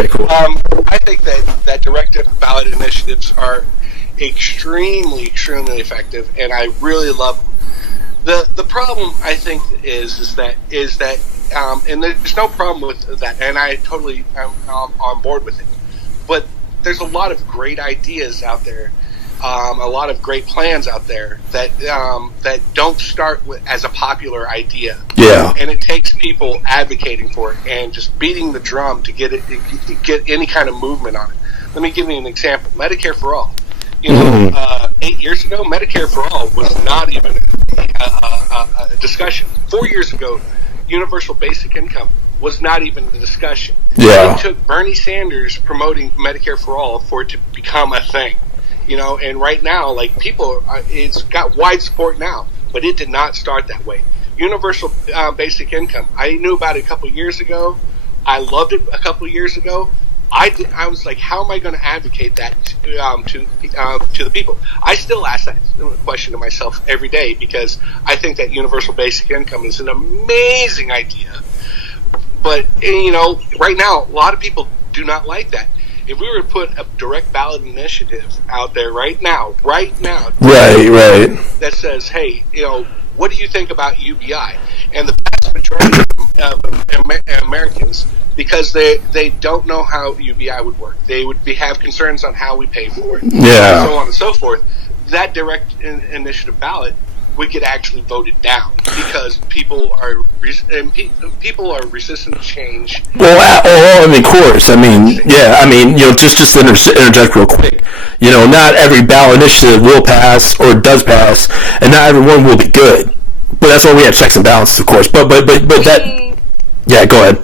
Okay, cool. I think that direct ballot initiatives are extremely effective, and I really love them. The problem, I think, is that and there's no problem with that, and I totally am on board with it. But there's a lot of great ideas out there, a lot of great plans out there that don't start as a popular idea. Yeah. And it takes people advocating for it and just beating the drum to get any kind of movement on it. Let me give you an example. Medicare for All. 8 years ago, Medicare for All was not even a discussion. 4 years ago, universal basic income was not even a discussion. Yeah. It took Bernie Sanders promoting Medicare for All for it to become a thing. And right now, like, it's got wide support now, but it did not start that way. Universal basic income, I knew about it a couple of years ago. I loved it a couple of years ago. I was like, how am I going to advocate that to the people? I still ask that question to myself every day, because I think that universal basic income is an amazing idea. But, right now, a lot of people do not like that. If we were to put a direct ballot initiative out there right now, right, that says, hey, what do you think about UBI? And the vast majority of Americans, because they don't know how UBI would work, they would have concerns on how we pay for it, and so on and so forth. That direct initiative ballot would get actually voted down, because people are resistant to change. Well, of course. Just to interject real quick. Not every ballot initiative will pass or does pass, and not everyone will be good. But that's why we have checks and balances, of course. But that. Yeah, go ahead.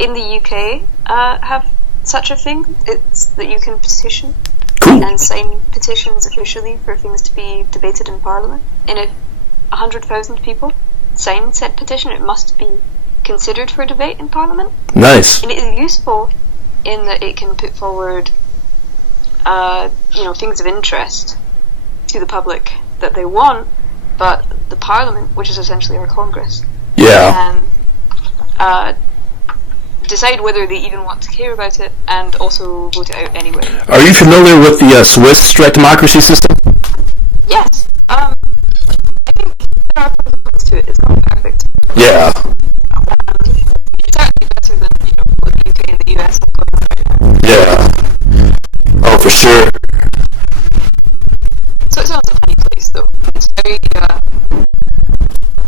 In the UK, have such a thing. It's that you can petition. Cool. And sign petitions officially for things to be debated in Parliament. And if 100,000 people sign said petition, it must be considered for debate in Parliament. Nice. And it is useful in that it can put forward, things of interest to the public that they want, but the Parliament, which is essentially our Congress, can decide whether they even want to care about it, and also vote it out anyway. Are you familiar with the Swiss direct democracy system? Yes. I think there are pros and cons to it. It's not perfect. Yeah. It's actually better than what the UK and the US have going on right now. Yeah. Oh, for sure. Switzerland's a funny place, though. It's very odd.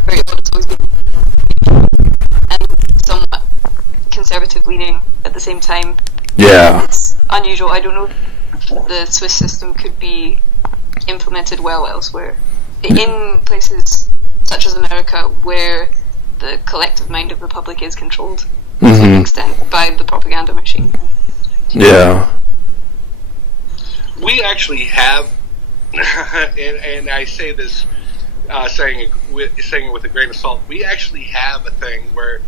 It's always been and somewhat conservative leaning at the same time. Yeah. It's unusual. I don't know if the Swiss system could be implemented well elsewhere. In places such as America, where the collective mind of the public is controlled to some extent by the propaganda machine. Yeah. We actually have, and I say this saying it with a grain of salt, we actually have a thing where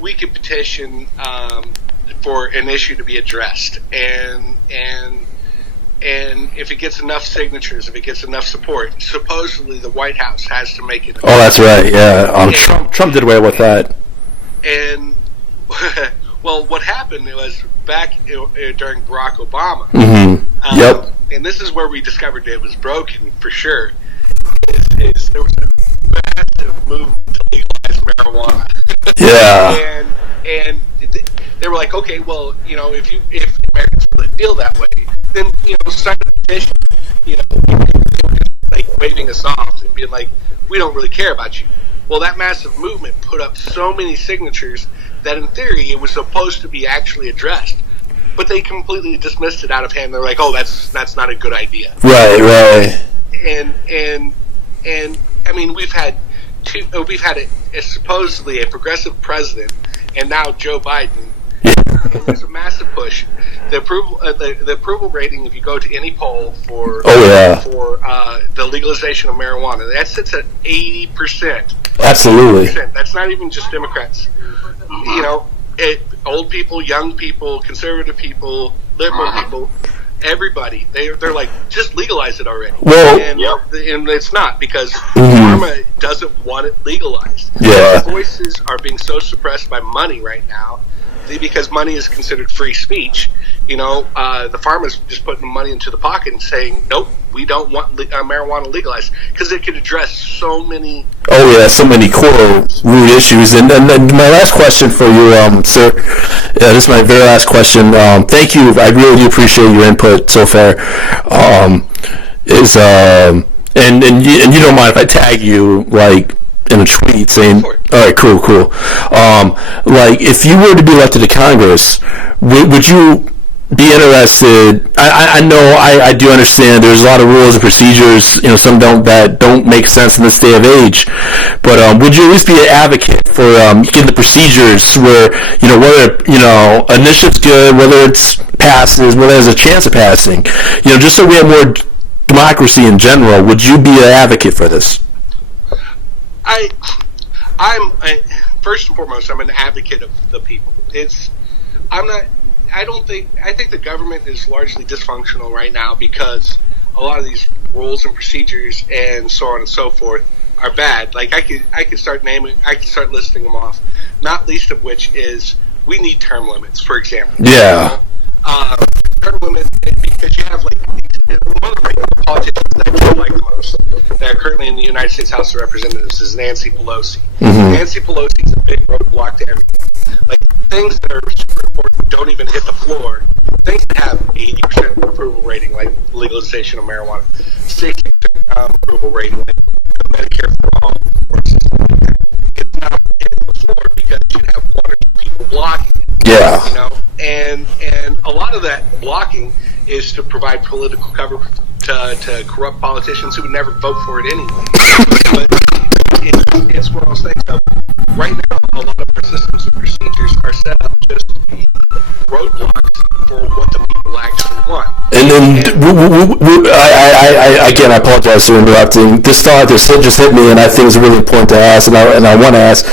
we could petition for an issue to be addressed, and if it gets enough signatures, if it gets enough support, supposedly the White House has to make it. Oh, that's right. Yeah, Trump did away with that. And well, what happened was back during Barack Obama. Yep. And this is where we discovered it was broken for sure. Is there was a massive movement to legalize marijuana. Yeah. and they were like, okay, well, if Americans really feel that way, then sign a petition. They were just like waving us off and being like, we don't really care about you. Well, that massive movement put up so many signatures that in theory it was supposed to be actually addressed, but they completely dismissed it out of hand. They're like, oh, that's not a good idea. Right. And I mean, we've had a supposedly a progressive president, and now Joe Biden. There's a massive push. The approval rating, if you go to any poll for the legalization of marijuana, that sits at 80%. Absolutely. 80%. That's not even just Democrats. Old people, young people, conservative people, liberal people, everybody. They're like, just legalize it already. Well, and it's not, because pharma doesn't want it legalized. Yeah. The voices are being so suppressed by money right now because money is considered free speech, the farmers just putting money into the pocket and saying, nope, we don't want marijuana legalized, because it could address so many. Oh yeah, so many core root issues. And then my last question for you, sir. This is my very last question. Thank you. I really do appreciate your input so far. And you don't mind if I tag you like in a tweet saying, all right, cool. Like if you were to be elected to Congress, would you be interested? I know I do understand there's a lot of rules and procedures, some that don't make sense in this day of age, but would you at least be an advocate for getting the procedures where, whether, initiative's good, whether it's passes, whether there's a chance of passing, just so we have more democracy in general? Would you be an advocate for this? I'm first and foremost, I'm an advocate of the people. I think the government is largely dysfunctional right now because a lot of these rules and procedures and so on and so forth are bad. Like I could start listing them off. Not least of which is we need term limits, for example. Yeah. Term limits, because you have like one of the politicians that I don't like the most that are currently in the United States House of Representatives is Nancy Pelosi. Mm-hmm. Nancy Pelosi is a big roadblock to everything. Like things that are super important don't even hit the floor. Things that have 80% approval rating, like legalization of marijuana, 60% approval rating, like Medicare for all, or something like that. It's not hitting the floor because you have one or two people blocking it. Yeah. And a lot of that blocking is to provide political cover to corrupt politicians who would never vote for it anyway. But it's one of those things. So right now, a lot of our systems and procedures are set up just to be roadblocks for what the people actually want. And then, I apologize for interrupting. This thought just hit me, and I think it's really important to ask, and I want to ask,